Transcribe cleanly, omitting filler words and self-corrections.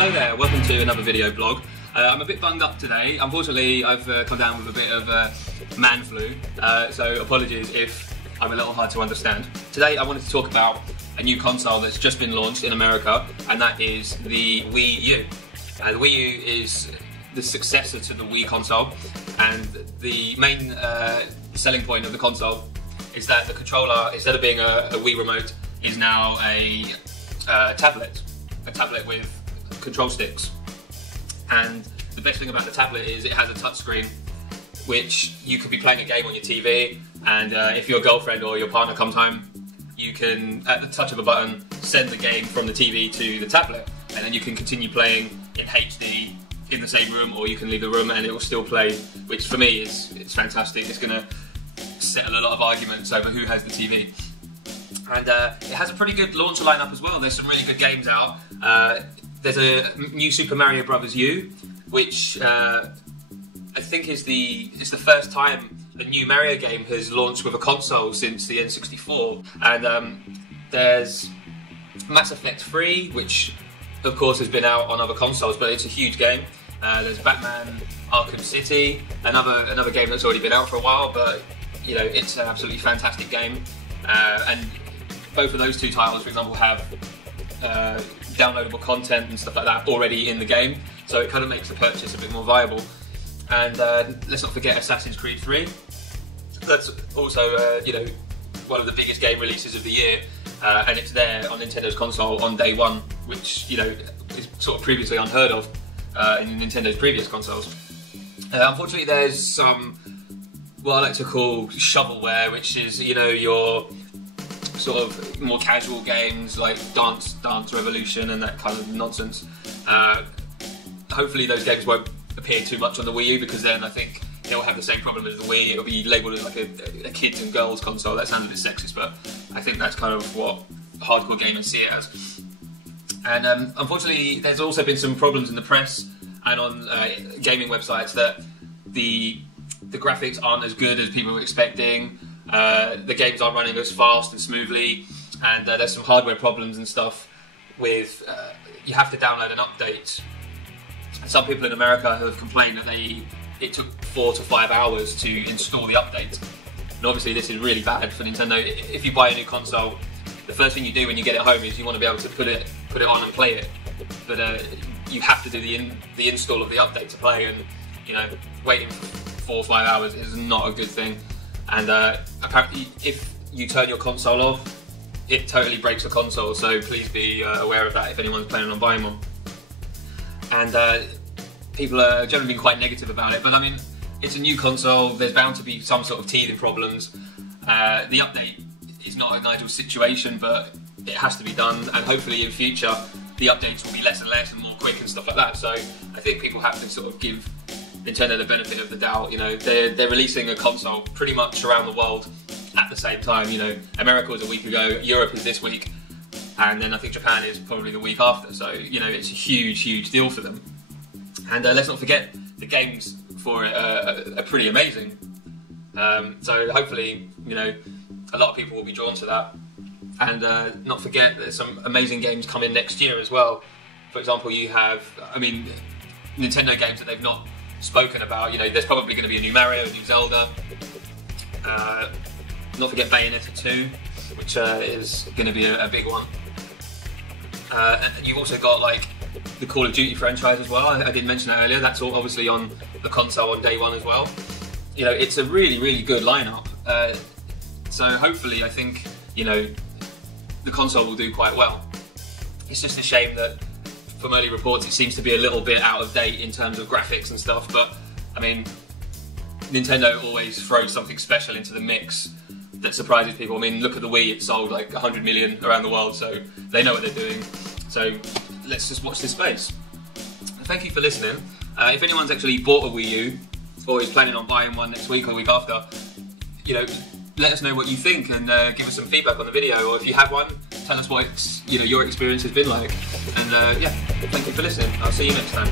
Hello there, welcome to another video blog. I'm a bit bunged up today. Unfortunately, I've come down with a bit of man flu, so apologies if I'm a little hard to understand. Today I wanted to talk about a new console that's just been launched in America, and that is the Wii U. The Wii U is the successor to the Wii console, and the main selling point of the console is that the controller, instead of being a Wii remote, is now a tablet with control sticks. And the best thing about the tablet is it has a touchscreen, which you could be playing a game on your TV, and if your girlfriend or your partner comes home, you can, at the touch of a button, send the game from the TV to the tablet, and then you can continue playing in HD in the same room, or you can leave the room and it will still play, which for me it's fantastic. It's going to settle a lot of arguments over who has the TV. And it has a pretty good launch lineup as well. There's some really good games out. There's a new Super Mario Bros. U, which I think is the first time a new Mario game has launched with a console since the N64. And there's Mass Effect 3, which of course has been out on other consoles, but it's a huge game. There's Batman Arkham City, another game that's already been out for a while, but you know, it's an absolutely fantastic game. And both of those two titles, for example, have downloadable content and stuff like that already in the game, so it kind of makes the purchase a bit more viable. And let's not forget Assassin's Creed 3. That's also you know, one of the biggest game releases of the year, and it's there on Nintendo's console on day one, which you know is sort of previously unheard of in Nintendo's previous consoles. Unfortunately, there's some what I like to call shovelware, which is, you know, your sort of more casual games like Dance Revolution and that kind of nonsense. Hopefully those games won't appear too much on the Wii U, because then I think it'll have the same problem as the Wii. It'll be labelled as like a kids and girls console. That sounds a bit sexist, but I think that's kind of what hardcore gamers see it as. And unfortunately, there's also been some problems in the press and on gaming websites that the graphics aren't as good as people were expecting. The games aren't running as fast and smoothly, and there's some hardware problems and stuff with you have to download an update. Some people in America have complained that it took 4 to 5 hours to install the update. And obviously this is really bad for Nintendo. If you buy a new console, the first thing you do when you get it home is you want to be able to put it on and play it. But you have to do the install of the update to play, and you know, waiting for 4 or 5 hours is not a good thing. And apparently if you turn your console off, it totally breaks the console, so please be aware of that if anyone's planning on buying one. And people are generally being quite negative about it, but I mean, it's a new console, there's bound to be some sort of teething problems. The update is not an ideal situation, but it has to be done, and hopefully in future the updates will be less and less and more quick and stuff like that. So I think people have to sort of give Nintendo the benefit of the doubt. You know, they're releasing a console pretty much around the world at the same time. You know, America was a week ago, Europe is this week, and then I think Japan is probably the week after. So you know, it's a huge deal for them. And let's not forget, the games for it are pretty amazing. So hopefully, you know, a lot of people will be drawn to that. And not forget, there's some amazing games coming next year as well. For example, you have, I mean, Nintendo games that they've not spoken about. You know, there's probably going to be a new Mario, a new Zelda. Not forget Bayonetta 2, which is going to be a big one. And you've also got like the Call of Duty franchise as well. I did mention that earlier. That's all obviously on the console on day one as well. You know, it's a really good lineup. So hopefully, I think, you know, the console will do quite well. It's just a shame that from early reports it seems to be a little bit out of date in terms of graphics and stuff, but I mean, Nintendo always throws something special into the mix that surprises people. I mean, look at the Wii, it sold like 100 million around the world, so they know what they're doing. So let's just watch this space. Thank you for listening. If anyone's actually bought a Wii U or is planning on buying one next week or the week after, you know, let us know what you think and give us some feedback on the video, or if you have one, tell us what you know, your experience has been like. And yeah, thank you for listening. I'll see you next time.